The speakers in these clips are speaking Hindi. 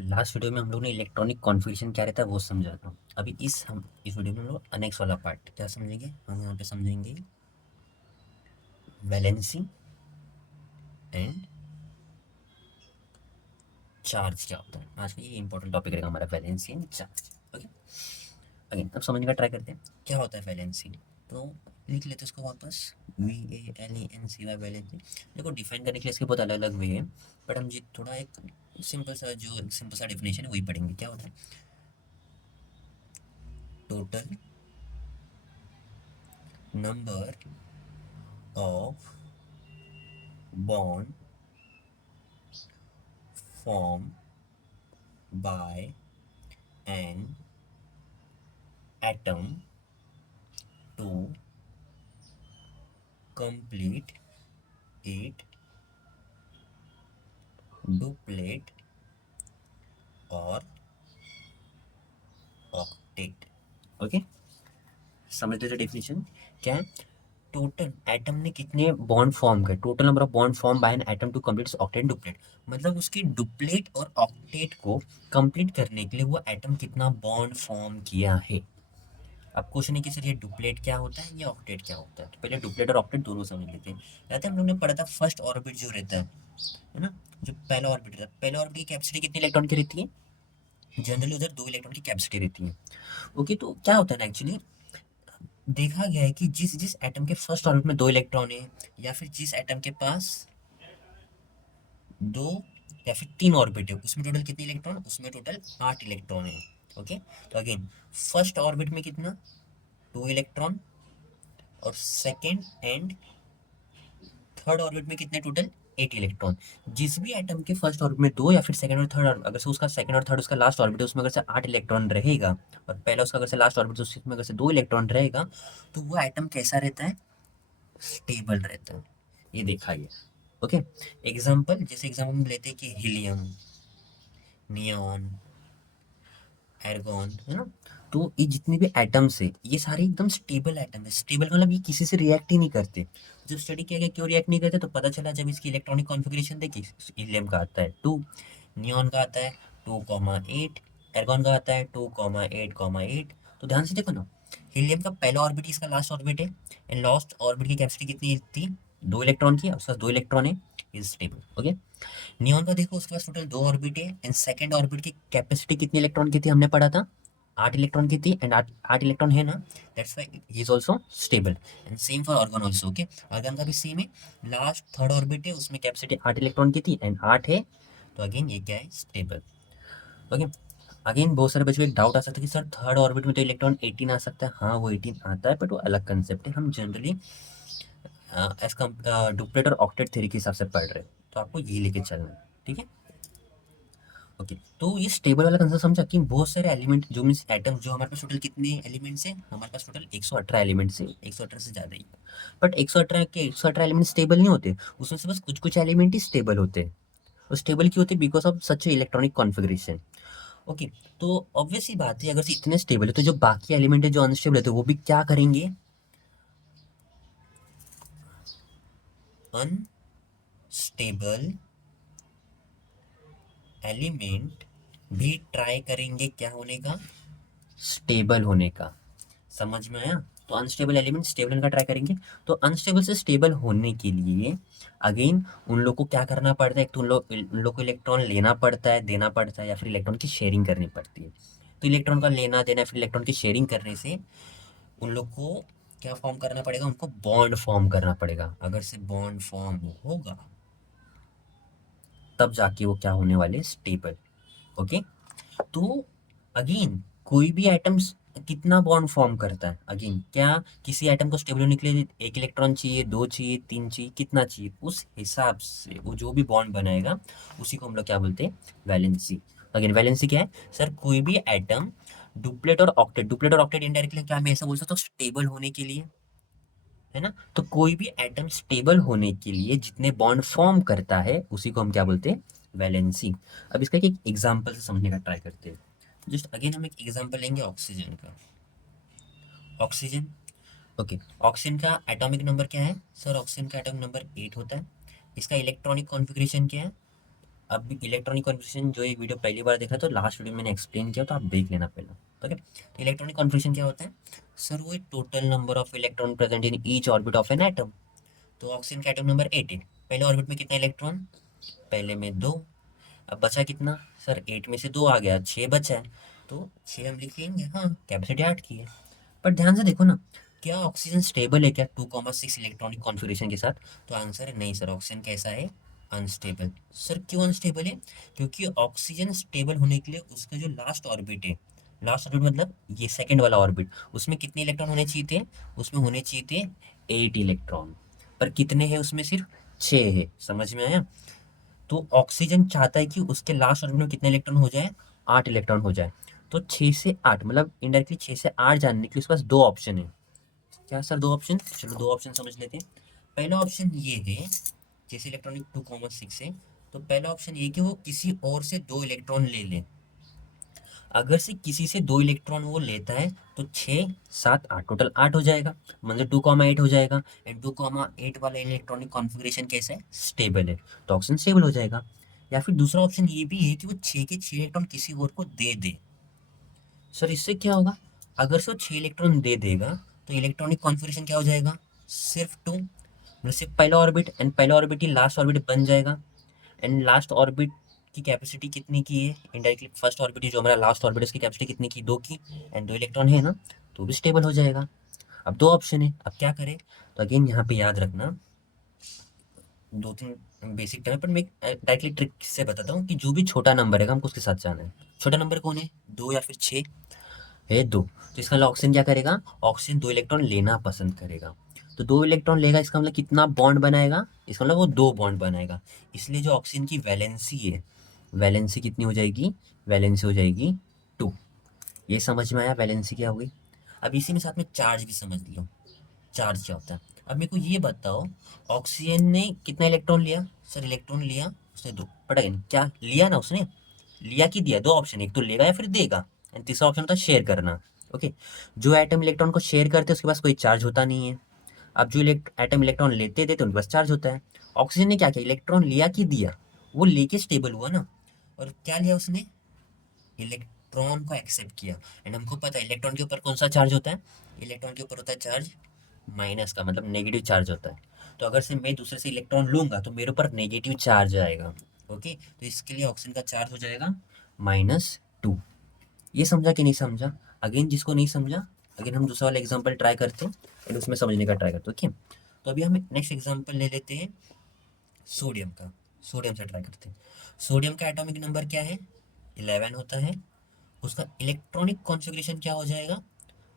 लास्ट वीडियो में हम लोग ने इलेक्ट्रॉनिक कॉन्फ़िगरेशन क्या रहता है वो समझा था। अभी इस वीडियो में हम लोग अनेक्स वाला पार्ट क्या समझेंगे, हम यहाँ पे समझेंगे वैलेंसी एंड चार्ज क्या होता है। आज का ये इंपॉर्टेंट टॉपिक रहेगा हमारा, valency and charge. Okay, again अब समझने का ट्राई करते हैं क्या होता है वैलेंसी। तो लिख लेते हैं इसको वापस, VALENCY वैलेंसी। देखो डिफाइन करने के लिए इसके बहुत अलग अलग वे है, बट हम जी थोड़ा एक सिंपल सा डेफिनेशन है वही पढ़ेंगे। क्या होता है, total number of bond formed by an atom to complete it, duplicate और octet। ओके, समझ लेते डेफिनेशन क्या है। टोटल एटम ने कितने बॉन्ड फॉर्म करे, total number of bond form by an atom to complete octet duplet, मतलब उसकी डुप्लेट और ऑक्टेट को कंप्लीट करने के लिए वो एटम कितना बॉन्ड फॉर्म किया है। अब क्वेश्चन है कि सर ये डुप्लेट क्या होता है या ऑक्टेट क्या होता है। तो पहले डुप्लेट और ऑक्टेट दोनों समझ लेते हैं। याद है हम लोग ने पढ़ा था फर्स्ट ऑर्बिट जो रहता है ना, जो पहला ऑर्बिट रहता है, पहला ऑर्बिट की कैपेसिटी कितने इलेक्ट्रॉन की रहती है। जनरली उधर 2 इलेक्ट्रॉन की कैपेसिटी रहती है। ओके, तो क्या होता है ना, एक्चुअली देखा गया है कि जिस जिस एटम के फर्स्ट ऑर्बिट में 2 इलेक्ट्रॉन है, या फिर जिस एटम के पास 2 या फिर 3 ऑर्बिट है, उसमें टोटल कितने इलेक्ट्रॉन, उसमें टोटल 8 इलेक्ट्रॉन है। ओके, तो अगेन फर्स्ट ऑर्बिट में कितना, 2 इलेक्ट्रॉन, और सेकेंड एंड थर्ड ऑर्बिट में कितने टोटल, 8 इलेक्ट्रॉन। जिस भी एटम के फर्स्ट ऑर्बिट में 2 या फिर सेकंड और थर्ड, अगर से उसका सेकंड और थर्ड उसका लास्ट ऑर्बिट है उसमें अगर से 8 इलेक्ट्रॉन रहेगा, और पहला उसका अगर से लास्ट ऑर्बिट है उसमें अगर से 2 इलेक्ट्रॉन रहेगा, तो वो एटम कैसा रहता है, स्टेबल रहता है। ये देखा गया। ओके, एग्जाम्पल जैसे एग्जाम्पल हम लेते हैं कि हीलियम, नियॉन, एर्गॉन, है ना। तो ये जितने भी एटम्स है ये सारे एकदम स्टेबल एटम है। स्टेबल मतलब ये किसी से रिएक्ट ही नहीं करते। जब स्टडी किया गया क्यों रिएक्ट नहीं करते, तो पता चला जब इसकी इलेक्ट्रॉनिक कॉन्फ़िगरेशन देखी, हीलियम का आता है 2, नियॉन का आता है 2,8, एर्गॉन का आता है 2,8,8। तो ध्यान से देखो ना, हीलियम का पहला ऑर्बिट इसका लास्ट ऑर्बिट है, एंड लास्ट ऑर्बिट की कैपेसिटी कितनी थी, 2 इलेक्ट्रॉन की, उसका 2 इलेक्ट्रॉन है, इज स्टेबल। ओके, नियॉन का देखो उसके पास टोटल 2 ऑर्बिट है, एंड सेकंड ऑर्बिट की कैपेसिटी कितनी इलेक्ट्रॉन की थी हमने पढ़ा था, 8 इलेक्ट्रॉन की थी, एंड 8 इलेक्ट्रॉन है ना, that's why he is also stable. And same for argon also. Okay, argon का भी सेम है, लास्ट थर्ड ऑर्बिट है उसमें कैपेसिटी 8 इलेक्ट्रॉन की थी एंड 8 है, तो अगेन ये क्या है, स्टेबल। ओके, अगेन बहुत सारे बच्चों को एक डाउट आ सकता है कि सर थर्ड ऑर्बिट में तो इलेक्ट्रॉन 18 आ सकता है। हाँ वो 18 आता है, बट वो अलग कंसेप्ट है। हम जनरली एज कम डुप्लेट और ऑक्टेट थ्योरी के हिसाब से पढ़ रहे हैं, तो आपको ये लेके चलना है, ठीक है। ओके, तो ये स्टेबल वाला कंसेप्ट समझा कि बहुत सारे एलिमेंट जो मीन्स एटम, जो हमारे पास टोटल कितने एलिमेंट्स हैं, हमारे पास टोटल 118 एलिमेंट्स हैं, 118 से ज़्यादा ही। बट 118 के 118 एलिमेंट स्टेबल नहीं होते, उसमें से बस कुछ कुछ एलिमेंट ही स्टेबल होते हैं। वो स्टेबल क्यों होते हैं, because of such electronic configuration. Okay, तो ऑब्वियस सी बात है, अगर से इतने स्टेबल है तो जो बाकी एलिमेंट है जो अनस्टेबल है तो वो भी क्या करेंगे, अनस्टेबल एलिमेंट भी ट्राई करेंगे क्या होने का, स्टेबल होने का। समझ में आया। तो अनस्टेबल एलिमेंट स्टेबल होने का ट्राई करेंगे। तो अनस्टेबल से स्टेबल होने के लिए अगेन उन लोग को क्या करना पड़ता है, एक तो उन लोग को इलेक्ट्रॉन लेना पड़ता है, देना पड़ता है, या फिर इलेक्ट्रॉन की शेयरिंग करनी पड़ती है। तो इलेक्ट्रॉन का लेना देना फिर इलेक्ट्रॉन की शेयरिंग करने से उन लोग को क्या फॉर्म करना पड़ेगा, उनको बॉन्ड फॉर्म करना पड़ेगा। अगर से बॉन्ड फॉर्म होगा तब जाके वो क्या होने वाले, स्टेबल। ओके, तो अगेन कोई भी एटम्स कितना बॉन्ड फॉर्म करता है, अगेन क्या किसी एटम को स्टेबल होने के लिए 1 इलेक्ट्रॉन चाहिए, 2 चाहिए, 3 चाहिए, कितना चाहिए, उस हिसाब से वो जो भी बॉन्ड बनाएगा उसी को हम लोग क्या बोलते हैं, वैलेंसी। अगेन वैलेंसी क्या है सर, कोई भी एटम डुप्लेट और ऑक्टेट इनडायरेक्टली क्या मैं ऐसा बोल सकता हूँ, स्टेबल होने के लिए, है ना। तो कोई भी एटम स्टेबल होने के लिए जितने बॉन्ड फॉर्म करता है उसी को हम क्या बोलते हैं, वैलेंसी। अब इसका एक एग्जांपल से समझने का ट्राई करते हैं। जस्ट अगेन हम एक एग्जांपल लेंगे ऑक्सीजन का। ऑक्सीजन, ओके, ऑक्सीजन का एटॉमिक नंबर क्या है सर, ऑक्सीजन का एटॉमिक नंबर 8 होता है। इसका इलेक्ट्रॉनिक कॉन्फ़िगरेशन क्या है, अब इलेक्ट्रॉनिक कॉन्फ़िगरेशन जो एक वीडियो पहली बार देखा तो लास्ट वीडियो मैंने एक्सप्लेन किया, तो आप देख लेना पहले। ओके, तो इलेक्ट्रॉनिक कॉन्फ़िगरेशन क्या होता है सर? वो total number of electron present in each orbit of an atom. तो ऑक्सीजन का एटम नंबर 8 है, पहले ऑर्बिट में कितना इलेक्ट्रॉन? पहले में 2। अब बचा कितना सर? 8 में से 2 आ गया, 6 बचा है, तो 6 हम लिख लेंगे, हाँ कैपेसिटी 8 की है। पर ध्यान से देखो ना, क्या ऑक्सीजन स्टेबल है क्या 2,6 इलेक्ट्रॉनिक कॉन्फ़िगरेशन के साथ? तो आंसर है नहीं सर, ऑक्सीजन कैसा है? अनस्टेबल। सर क्यों अनस्टेबल है? क्योंकि ऑक्सीजन स्टेबल होने के लिए उसका जो लास्ट ऑर्बिट है, लास्ट ऑर्बिट मतलब ये सेकंड वाला ऑर्बिट, उसमें कितने इलेक्ट्रॉन होने चाहिए थे? उसमें होने चाहिए थे 8 इलेक्ट्रॉन। पर कितने हैं उसमें? सिर्फ 6 है। समझ में आया? तो ऑक्सीजन चाहता है कि उसके लास्ट ऑर्बिट में कितने इलेक्ट्रॉन हो जाए? 8 इलेक्ट्रॉन हो जाए। तो 6 से 8 मतलब इनडायरेक्टली 6 से 8 जानने के लिए उसके पास दो ऑप्शन है। क्या सर? दो ऑप्शन? चलो दो ऑप्शन समझ लेते हैं। पहला ऑप्शन ये है, जैसे इलेक्ट्रॉनिक 2,6 है, तो पहला ऑप्शन ये कि वो किसी और से दो इलेक्ट्रॉन ले ले। अगर से किसी से दो इलेक्ट्रॉन वो लेता है तो 6 7 8 टोटल 8 हो जाएगा, मतलब 2,8 हो जाएगा। एंड 2,8 वाला इलेक्ट्रॉनिक कॉन्फ़िगरेशन कैसा है? स्टेबल है, तो ऑक्सीजन स्टेबल हो जाएगा। या फिर दूसरा ऑप्शन ये भी है कि वो 6 के 6 इलेक्ट्रॉन किसी और को दे दे। सर इससे क्या होगा? अगर से वो 6 इलेक्ट्रॉन दे देगा तो इलेक्ट्रॉनिक कॉन्फ़िगरेशन क्या हो जाएगा? सिर्फ 2, मतलब सिर्फ पहला ऑर्बिट, एंड पहला ऑर्बिट ही लास्ट ऑर्बिट बन जाएगा। एंड लास्ट ऑर्बिट की कैपेसिटी कितनी की है? इनडायरेक्टली फर्स्ट ऑर्बिट जो हमारा लास्ट ऑर्बिट है उसकी कैपेसिटी कितनी की? 2 की। एंड 2 इलेक्ट्रॉन है ना, तो भी स्टेबल हो जाएगा। अब दो ऑप्शन है, अब क्या करें? तो अगेन यहाँ पे याद रखना दो तीन बेसिक टर्म, पर मैं डायरेक्टली ट्रिक से बताता हूँ कि जो भी छोटा नंबर है हमको उसके साथ जाना है। छोटा नंबर कौन है? 2 या फिर 6 है? 2। तो इसका मतलब ऑक्सीजन क्या करेगा? ऑक्सीजन 2 इलेक्ट्रॉन लेना पसंद करेगा। तो 2 इलेक्ट्रॉन लेगा, इसका मतलब कितना बॉन्ड बनाएगा? इसका मतलब वो 2 बॉन्ड बनाएगा। इसलिए जो ऑक्सीजन की वैलेंसी है, वैलेंसी कितनी हो जाएगी? वैलेंसी हो जाएगी 2। ये समझ में आया वैलेंसी क्या हुई? अब इसी में साथ में चार्ज भी समझ लो, चार्ज क्या होता है। अब मेरे को ये बताओ, ऑक्सीजन ने कितना इलेक्ट्रॉन लिया? सर इलेक्ट्रॉन लिया उसने 2, बट अगेन क्या लिया ना उसने? लिया कि दिया? दो ऑप्शन, एक तो लेगा या फिर देगा। एंड तीसरा ऑप्शन होता है शेयर करना। ओके, जो एटम इलेक्ट्रॉन को शेयर करते हैं उसके पास कोई चार्ज होता नहीं है। अब जो एटम इलेक्ट्रॉन लेते देते उनके पास चार्ज होता है। ऑक्सीजन ने क्या किया? इलेक्ट्रॉन लिया कि दिया? वो लेके स्टेबल हुआ ना। और क्या लिया उसने? इलेक्ट्रॉन को एक्सेप्ट किया। एंड हमको पता है इलेक्ट्रॉन के ऊपर कौन सा चार्ज होता है? इलेक्ट्रॉन के ऊपर होता है चार्ज माइनस का, मतलब नेगेटिव चार्ज होता है। तो अगर से मैं दूसरे से इलेक्ट्रॉन लूंगा तो मेरे ऊपर नेगेटिव चार्ज आएगा। ओके, तो इसके लिए ऑक्सीजन का चार्ज हो जाएगा -2। ये समझा कि नहीं समझा? अगेन जिसको नहीं समझा, अगेन हम दूसरा वाला एग्जांपल ट्राई करते हैं एंड उसमें समझने का ट्राई करते हैं। ओके, तो अभी हम नेक्स्ट एग्जांपल ले लेते हैं सोडियम का। सोडियम से ट्राई करते हैं। सोडियम का एटॉमिक नंबर क्या है? 11 होता है। उसका इलेक्ट्रॉनिक कॉन्फ़िगरेशन क्या हो जाएगा?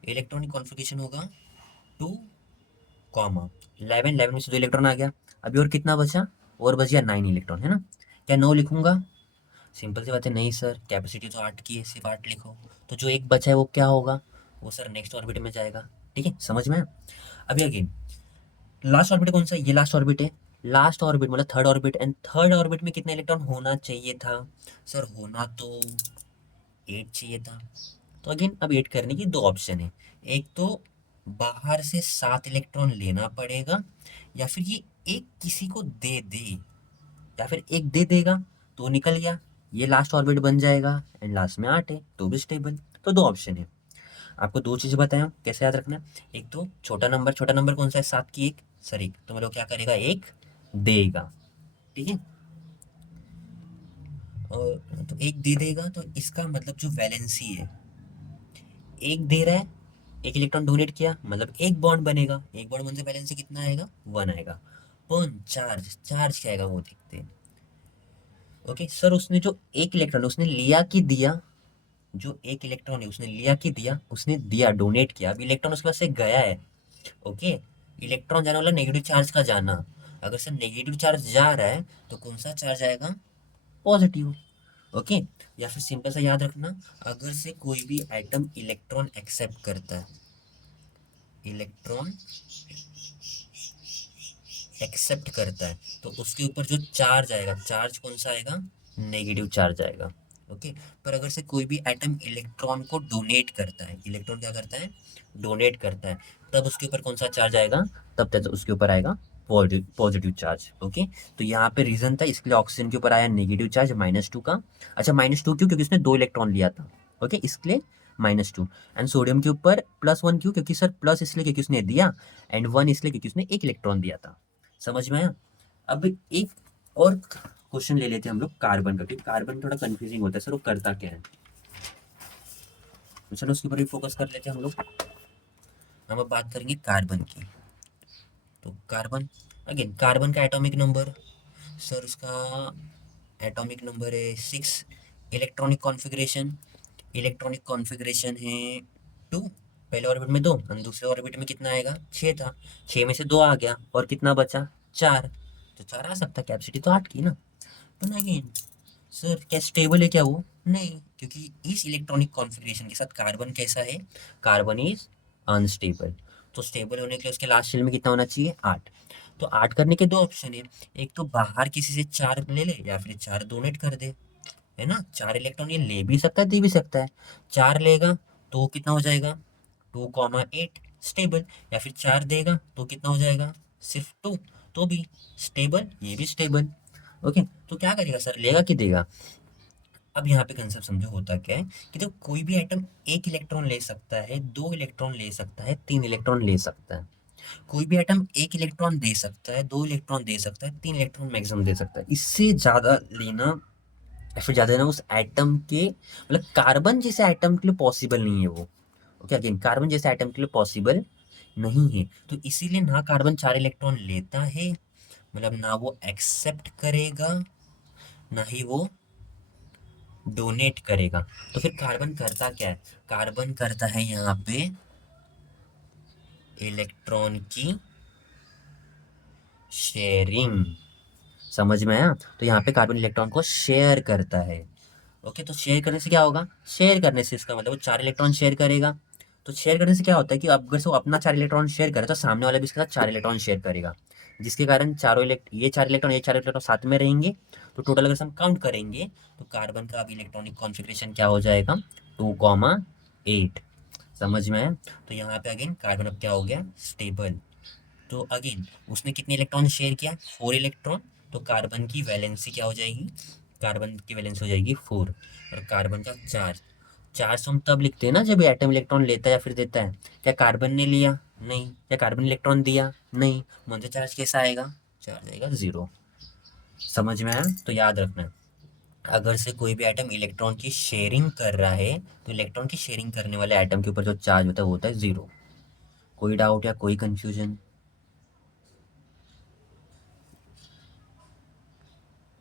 इलेक्ट्रॉनिक कॉन्फ़िगरेशन होगा 2 कॉमा 11। 11 में से 2 इलेक्ट्रॉन आ गया। अभी और कितना बचा? और बच गया 9 इलेक्ट्रॉन, है ना? क्या 9 लिखूंगा? सिंपल सी बात है, नहीं सर कैपेसिटी तो 8 की है, सिर्फ 8 लिखो। तो जो एक बचा है वो क्या होगा? वो सर नेक्स्ट ऑर्बिट में जाएगा। ठीक है, समझ में आया? अभी अगेन लास्ट ऑर्बिट कौन सा है? ये लास्ट ऑर्बिट है। लास्ट ऑर्बिट मतलब third orbit, and third orbit में कितना इलेक्ट्रॉन होना चाहिए था? सर होना तो 8 चाहिए था। तो अगेन अब 8 करने की दो ऑप्शन है। एक तो बाहर से 7 इलेक्ट्रॉन लेना पड़ेगा, या फिर ये एक किसी को दे दे, या फिर एक दे देगा तो निकल गया, ये लास्ट ऑर्बिट बन जाएगा। एंड लास्ट में 8 है तो भी स्टेबल। तो दो ऑप्शन है। आपको दो चीज़ें बताया हूँ, कैसे याद रखना है। एक तो छोटा नंबर, छोटा नंबर कौन सा है? 7 की एक, सर एक, तो मतलब क्या करेगा? एक देगा। ठीक है, और तो एक दे देगा, तो इसका मतलब जो वैलेंसी है, एक दे रहा है, एक इलेक्ट्रॉन डोनेट किया, मतलब एक बॉन्ड बनेगा। एक बॉन्ड बनने से वैलेंसी कितना आएगा? 1 आएगा। पर चार्ज, चार्ज क्या आएगा वो देखते हैं। ओके सर, उसने जो एक इलेक्ट्रॉन उसने लिया कि दिया? जो एक इलेक्ट्रॉन है उसने लिया कि दिया? उसने दिया, डोनेट किया। अब इलेक्ट्रॉन उसके पास से गया है। ओके, इलेक्ट्रॉन जाने वाला नेगेटिव चार्ज का जाना। अगर सर नेगेटिव चार्ज जा रहा है तो कौन सा चार्ज आएगा? पॉजिटिव। ओके, या फिर सिंपल सा याद रखना, अगर से कोई भी एटम इलेक्ट्रॉन एक्सेप्ट करता है, इलेक्ट्रॉन एक्सेप्ट करता है, तो उसके ऊपर जो चार्ज आएगा, चार्ज कौन सा आएगा? नेगेटिव चार्ज आएगा। ओके, पर अगर से कोई भी एटम इलेक्ट्रॉन को डोनेट करता है, इलेक्ट्रॉन क्या करता है? डोनेट करता है, तब उसके ऊपर कौन सा चार्ज आएगा? तब तक उसके ऊपर आएगा पॉजिटिव चार्ज। ओके, तो यहाँ पे रीजन था, इसके लिए ऑक्सीजन के ऊपर आया नेगेटिव चार्ज -2 का। अच्छा, -2 क्यों? क्योंकि उसने 2 इलेक्ट्रॉन लिया था। ओके, इसके लिए -2। एंड सोडियम के ऊपर +1 क्यों? क्योंकि सर प्लस इसलिए क्योंकि उसने दिया, एंड 1 इसलिए क्योंकि उसने 1 इलेक्ट्रॉन दिया था। समझ में आया? अब एक और क्वेश्चन ले लेते हैं हम लोग कार्बन का, क्योंकि कार्बन थोड़ा कंफ्यूजिंग होता है, सर वो करता क्या है। तो चलो उसके ऊपर भी फोकस कर लेते हैं हम लोग। हम अब बात करेंगे कार्बन की। तो कार्बन, अगेन कार्बन का एटॉमिक नंबर, सर उसका एटॉमिक नंबर है 6। इलेक्ट्रॉनिक कॉन्फ़िगरेशन, इलेक्ट्रॉनिक कॉन्फ़िगरेशन है 2। पहले ऑर्बिट में 2 और दूसरे ऑर्बिट में कितना आएगा? 6 था। 6 में से 2 आ गया और कितना बचा? 4। तो 4 आ सकता, कैपेसिटी तो 8 की ना। पर अगेन सर क्या स्टेबल है क्या वो? नहीं, क्योंकि इस इलेक्ट्रॉनिक कॉन्फ़िगरेशन के साथ कार्बन कैसा है? Carbon is unstable. तो स्टेबल होने के लिए उसके लास्ट शेल में कितना होना चाहिए? 8। तो 8 करने के 2 ऑप्शन है, एक तो बाहर किसी से 4 ले ले या फिर 4 डोनेट कर दे, है ना। 4 इलेक्ट्रॉन ये ले भी सकता है, दे भी सकता है। 4 लेगा तो कितना हो जाएगा? 2,8 स्टेबल। या फिर 4 देगा तो कितना हो जाएगा? सिर्फ 2, तो भी स्टेबल, ये भी स्टेबल। ओके, तो क्या करेगा सर, लेगा कि देगा? अब यहाँ पे कंसेप्ट समझो होता क्या है कि तो कोई भी एटम 1 इलेक्ट्रॉन ले सकता है, 2 इलेक्ट्रॉन ले सकता है, 3 इलेक्ट्रॉन ले सकता है। कोई भी एटम 1 इलेक्ट्रॉन दे सकता है, 2 इलेक्ट्रॉन दे सकता है, 3 इलेक्ट्रॉन मैक्सिमम दे सकता है। इससे ज़्यादा लेना या फिर ज़्यादा लेना उस एटम के, मतलब कार्बन जैसे एटम के लिए पॉसिबल नहीं है वो। ओके, अगेन कार्बन जैसे एटम के लिए पॉसिबल नहीं है। तो इसीलिए ना कार्बन 4 इलेक्ट्रॉन लेता है, मतलब ना वो एक्सेप्ट करेगा, ना ही वो डोनेट करेगा। तो फिर कार्बन करता क्या है? कार्बन करता है यहाँ पे इलेक्ट्रॉन की शेयरिंग। समझ में आया? तो यहाँ पे कार्बन इलेक्ट्रॉन को शेयर करता है। ओके, तो शेयर करने से क्या होगा? शेयर करने से इसका मतलब वो 4 इलेक्ट्रॉन शेयर करेगा। तो शेयर करने से क्या होता है कि अब अगर से वो अपना 4 इलेक्ट्रॉन शेयर करे तो सामने वाला भी इसके साथ 4 इलेक्ट्रॉन शेयर करेगा, जिसके कारण ये 4 इलेक्ट्रॉन, ये 4 इलेक्ट्रॉन साथ में रहेंगे। तो टोटल अगर से हम काउंट करेंगे तो कार्बन का अब इलेक्ट्रॉनिक कॉन्फ़िगरेशन क्या हो जाएगा? 2,8। समझ में आया? तो यहाँ पे अगेन कार्बन अब क्या हो गया? स्टेबल। तो अगेन उसने कितने इलेक्ट्रॉन शेयर किया? 4 इलेक्ट्रॉन। तो कार्बन की वैलेंसी क्या हो जाएगी? कार्बन की वैलेंसी हो जाएगी 4। और कार्बन का चार्ज, चार्ज हम तब लिखते हैं ना जब एटम इलेक्ट्रॉन लेता है या फिर देता है। क्या कार्बन ने लिया? नहीं। क्या कार्बन इलेक्ट्रॉन दिया? नहीं। मतलब चार्ज कैसा आएगा? चार्ज आएगा 0। समझ में आया? तो याद रखना, अगर से कोई भी एटम इलेक्ट्रॉन की शेयरिंग कर रहा है तो इलेक्ट्रॉन की शेयरिंग करने वाले एटम के ऊपर जो चार्ज होता है वो होता है 0। कोई डाउट या कोई कंफ्यूजन?